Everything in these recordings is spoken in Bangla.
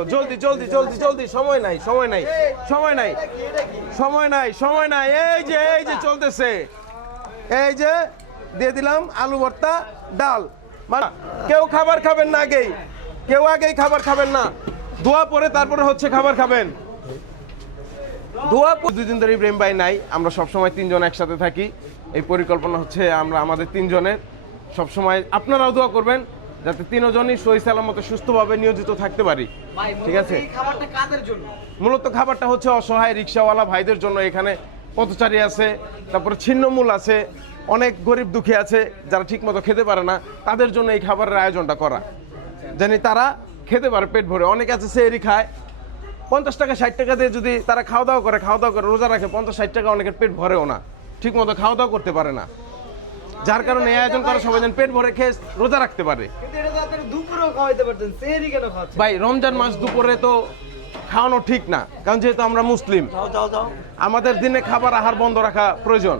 মতো, জলদি জলদি জলদি জলদি, সময় নাই সময় নাই সময় নাই সময় নাই সময় নাই। এই যে চলতেছে, এই যে দিয়ে দিলাম আলু ভর্তা ডাল। কেউ খাবার খাবেন না আগেই, কেউ আগেই খাবার খাবেন না, দোয়া পরে তারপরে হচ্ছে খাবার খাবেন। দোয়া 2 দিন ধরে ইব্রাহিম ভাই নাই, আমরা সবসময় 3 জন একসাথে থাকি। এই পরিকল্পনা হচ্ছে আমরা আমাদের 3 জনের সবসময়, আপনারাও দোয়া করবেন যাতে 3 জনই সহি সালামতে সুস্থভাবে নিয়োজিত থাকতে পারি। ঠিক আছে, খাবারটা কাদের জন্য? মূলত খাবারটা হচ্ছে অসহায় রিক্সাওয়ালা ভাইদের জন্য। এখানে পথচারী আছে, তারপরে ছিন্নমূল আছে, অনেক গরিব দুঃখী আছে যারা ঠিক মতো খেতে পারে না, তাদের জন্য এই খাবারের আয়োজনটা করা, জানি তারা খেতে পারে পেট ভরে। অনেক আছে সেহরি খায় 50 টাকা 60 টাকা দিয়ে, যদি তারা খাওয়া দাওয়া করে রোজা রাখে 50-60 টাকা, অনেকের পেট ভরেও না, ঠিক মতো খাওয়া দাওয়া করতে পারে না, যার কারণে এই আয়োজন করা সবাই যেন পেট ভরে খেয়ে রোজা রাখতে পারে। ভাই রমজান মাস দুপুরে তো খাওয়ানো ঠিক না, কারণ যেহেতু আমরা মুসলিম, আমাদের দিনে খাবার আহার বন্ধ রাখা প্রয়োজন,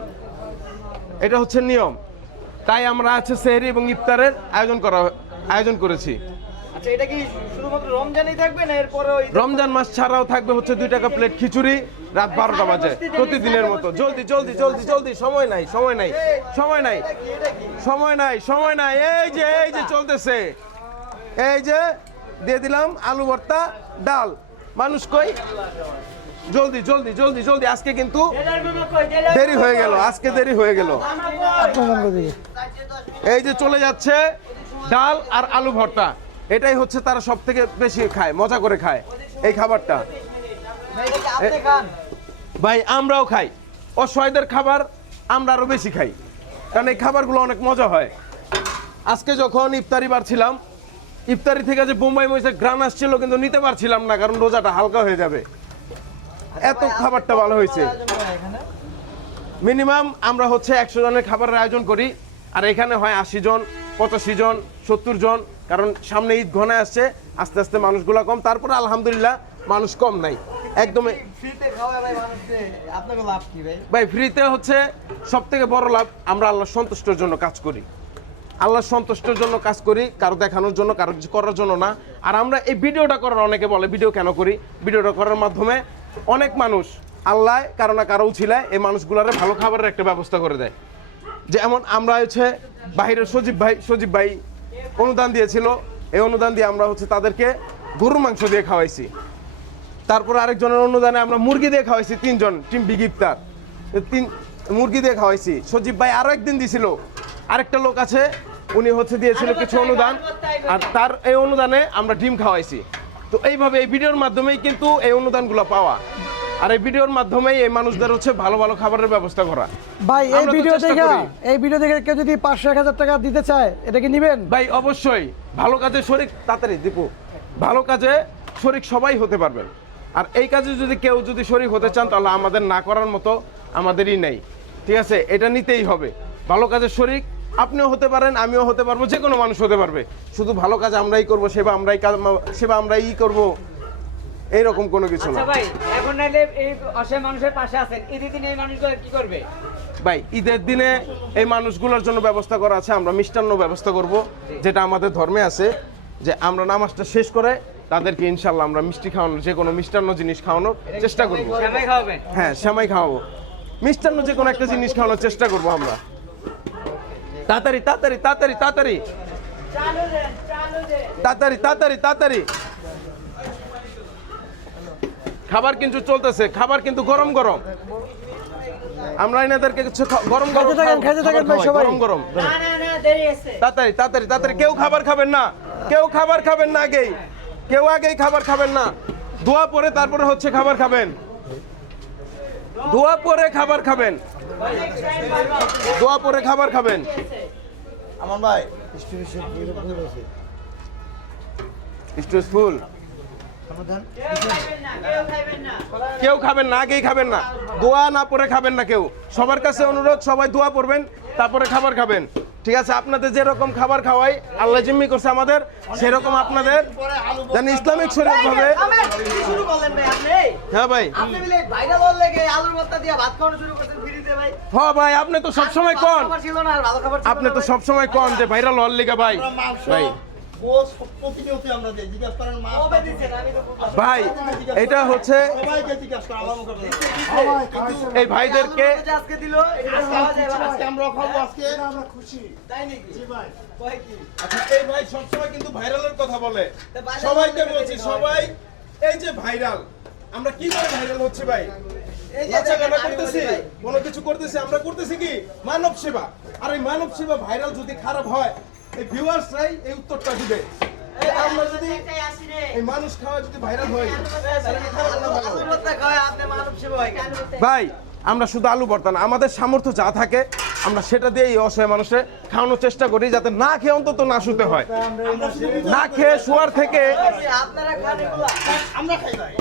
এটা হচ্ছে নিয়ম। তাই আমরা আছে সেহরি এবং ইফতারের আয়োজন করেছি। আচ্ছা, এটা কি শুধুমাত্র রমজানেই থাকবে না এরপরে? রমজান মাস ছাড়াও থাকবে হচ্ছে 2 টাকা প্লেট খিচুড়ি রাত 12টা বাজে প্রতিদিনের মতো। জলদি জলদি জলদি জলদি, সময় নাই সময় নাই সময় নাই সময় নাই সময় নাই। এই যে চলতেছে, এই যে দিয়ে দিলাম আলু ভর্তা ডাল। মানুষ কই, জলদি জলদি জলদি জলদি, আজকে কিন্তু দেরি হয়ে গেল, আজকে দেরি হয়ে গেল। এই যে চলে যাচ্ছে ডাল আর আলু ভর্তা, এটাই হচ্ছে তারা সব থেকে বেশি খায়, মজা করে খায় এই খাবারটা। ভাই আমরাও খাই, অসহায়দের খাবার আমরা আরো বেশি খাই, কারণ এই খাবারগুলো অনেক মজা হয়। আজকে যখন ইফতারি বার ছিলাম, ইফতারি থেকে যে বোম্বাই মরিচের গ্রান আসছিল, কিন্তু নিতে পারছিলাম না, কারণ রোজাটা হালকা হয়ে যাবে, এত খাবারটা ভালো হয়েছে। মিনিমাম আমরা হচ্ছে 100 জনের খাবারের আয়োজন করি, আর এখানে হয় 80 জন 85 জন 70 জন, কারণ সামনে ঈদ ঘনে আসছে, আস্তে আস্তে মানুষগুলো কম, তারপরে আলহামদুলিল্লাহ মানুষ কম নাই একদমই। ভাই ফ্রিতে হচ্ছে সব থেকে বড় লাভ, আমরা আল্লাহর সন্তুষ্টের জন্য কাজ করি, আল্লাহর সন্তুষ্টের জন্য কাজ করি, কারো দেখানোর জন্য, কারো কিছু করার জন্য না। আর আমরা এই ভিডিওটা করার, অনেকে বলে ভিডিও কেন করি, ভিডিওটা করার মাধ্যমে অনেক মানুষ আল্লাহ কারো না কারো উছিলায় এই মানুষগুলোর ভালো খাবারের একটা ব্যবস্থা করে দেয়। যেমন আমরা হচ্ছে বাহিরের সজীব ভাই অনুদান দিয়েছিল, এই অনুদান দিয়ে আমরা হচ্ছে তাদেরকে গরুর মাংস দিয়ে খাওয়াইছি। তারপর আরেকজনের অনুদানে আমরা মুরগি দিয়ে খাওয়াইছি, 3 জন টিম বিগ ইফতার, 3 মুরগি দিয়ে খাওয়াইছি। সজীব ভাই আরো একদিন দিছিল, আরেকটা লোক আছে উনি হচ্ছে দিয়েছিল কিছু অনুদান, আর তার এই অনুদানে আমরা ডিম খাওয়াইছি। তো এইভাবে এই ভিডিওর মাধ্যমেই কিন্তু এই অনুদানগুলো পাওয়া, আর এই ভিডিওর মাধ্যমেই এই মানুষদের হচ্ছে ভালো ভালো খাবারের ব্যবস্থা করা। ভাই এই ভিডিও দেখে কেউ যদি 500-1000 টাকা দিতে চায়, এটা কি নেবেন? ভাই অবশ্যই, ভালো কাজে শরীক, তাড়াতাড়ি দীপু, ভালো কাজে শরীক সবাই হতে পারবেন। আর এই কাজে যদি কেউ শরীক হতে চান, তাহলে আমাদের না করার মতো আমাদেরই নেই, ঠিক আছে? এটা নিতেই হবে। ভালো কাজে শরীক আপনিও হতে পারেন, আমিও হতে পারবো, যে কোনো মানুষ হতে পারবে। শুধু ভালো কাজ আমরাই করবো, সেবা আমরাই করবো, এইরকম কোনো কিছু না। ভাই এখন নাইলে এই অসহায় মানুষের পাশে আছেন, ঈদের দিনে এই মানুষগুলো কি করবে? ভাই ঈদের দিনে এই মানুষগুলোর জন্য ব্যবস্থা করা আছে, আমরা মিষ্টান্ন ব্যবস্থা করব, যেটা আমাদের ধর্মে আছে, যে আমরা নামাজটা শেষ করে তাদেরকে ইনশাল্লাহ আমরা মিষ্টি খাওয়ানোর, যে কোনো মিষ্টান্ন জিনিস খাওয়ানোর চেষ্টা করবো। হ্যাঁ, সেমাই খাওয়াবো, মিষ্টান্ন যে কোনো একটা জিনিস খাওয়ানোর চেষ্টা করবো আমরা। তাড়াতাড়ি তাড়াতাড়ি তাড়াতাড়ি তাড়াতাড়ি তাড়াতাড়ি তাড়াতাড়ি তাড়াতাড়ি, খাবার কিন্তু চলতেছে, খাবার কিন্তু গরম গরম, আমরা এনাদেরকে কিছু গরম গরম গরম গরম। তাড়াতাড়ি তাড়াতাড়ি তাড়াতাড়ি, কেউ খাবার খাবেন না, কেউ খাবার খাবেন না আগেই, কেউ আগেই খাবার খাবেন না, দোয়া পরে তারপরে হচ্ছে খাবার খাবেন, দোয়া পরে খাবার খাবেন, দোয়া পরে খাবার খাবেন। আমার ভাই স্টেজ ফুল, কেউ খাবেন না, আগেই খাবেন না, দোয়া না পরে খাবেন না কেউ। সবার কাছে অনুরোধ, সবাই দোয়া পড়বেন তারপরে খাবার খাবেন, ঠিক আছে? আপনাদের যেরকম খাবার খাওয়াই আল্লাহ জিম্মি করছে আমাদের, সেরকম আপনাদের জানি ইসলামিক শরীয়ত ভাবে। হ্যাঁ ভাই, হ্যাঁ ভাই, আপনি তো সবসময় কন, আপনি তো সবসময় কন যে ভাইরাল হওয়ার লিগা। ভাই ভাই ও প্রতিনিয়ত আমরা দিই জিজ্ঞাসা করেন মা কবে দিচ্ছেন আমি তো বুঝলাম না। ভাই এটা হচ্ছে সবাইকে জিজ্ঞাসা করেন আমার মুখে বলেন। এই ভাইদেরকে আলুর মধ্যে যে আজকে দিল এটা তো খাওয়া যায় না। আজকে আমরা খাবো আজকে তাই নাকি জি ভাই কয় কি আচ্ছা এই ভাই সবসময় কিন্তু ভাইরালের কথা বলে তা viral সবাইকে বলতে বলছি গেলে সবাই এই যে ভাইরাল আমরা কি করে ভাইরাল হচ্ছে ভাই এই যে লাচ্ছা দেখেন, গানা আমি করতেছি বলি ভাই। কোনো কিছু করতেছি আমরা করতেছি কি মানব সেবা আর এই মানব সেবা ভাইরাল যদি খারাপ হয় এই ভিউয়ার্সরাই এই উত্তরটা দিবে যে আমরা যদি এই মানুষ খাওয়া যদি ভাইরাল হয় তাহলে কি খারাপ না ভালো? আলুর মধ্যে খাওয়া আপনি মানব সেবা হয় কেন? ভাই আমরা শুধু আলু ভর্তা না আমাদের সামর্থ্য যা থাকে আমরা সেটা দিয়ে এই অসহায় মানুষের খাওয়ানোর চেষ্টা করি যাতে না খেয়ে অন্তত না শুতে হয় না খেয়ে শোয়ার থেকে আপনারা খান এগুলা আমরা খাই ভাই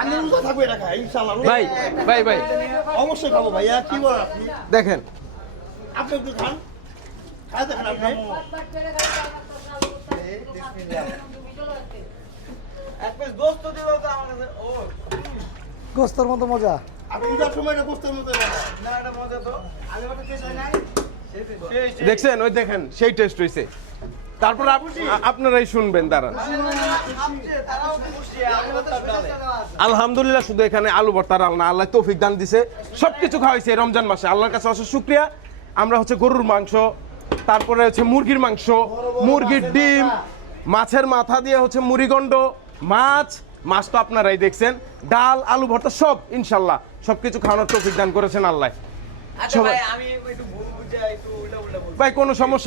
আমি রোজা থাকবো এটা খাই ইনশাআল্লাহ ভাই ভাই ভাই অবশ্যই খাবো ভাইয়া কি বলেন আপনি দেখেন আপনি একটু খান খাই দেখেন আপনি এক পিস গোশত দিল তো আমার কাছে ও গোস্তর মতো মজা। আপনি ঈদের সময় এটা বুঝতে মতো না না এটা মজা তো আমি ওটা টেস্ট হয় নাই দেখছেন ওই দেখেন সেই টেস্ট হয়েছে তারপর আপনারাই শুনবেন তারা তারাও খুশি আমি তো ডালে আলহামদুলিল্লাহ শুধু এখানে আলু ভর্তা রাল না আল্লাহ তৌফিক দান দিছে সবকিছু খাওয়াইছে এই রমজান মাসে আল্লাহর কাছে অশেষ শুকরিয়া আমরা হচ্ছে গরুর মাংস তারপরে হচ্ছে মুরগির মাংস মুরগির ডিম মাছের মাথা দিয়ে হচ্ছে মুড়িগন্ড মাছ তো আপনারাই দেখছেন ডাল আলু ভর্তা সব ইনশাল্লাহ সবকিছু খাওয়ানোর তৌফিক দান করেছেন আল্লাহ আচ্ছা ভাই আমি একটু ভুল বুঝে একটু উল্টা উল্টা বলছি ভাই কোনো সমস্যা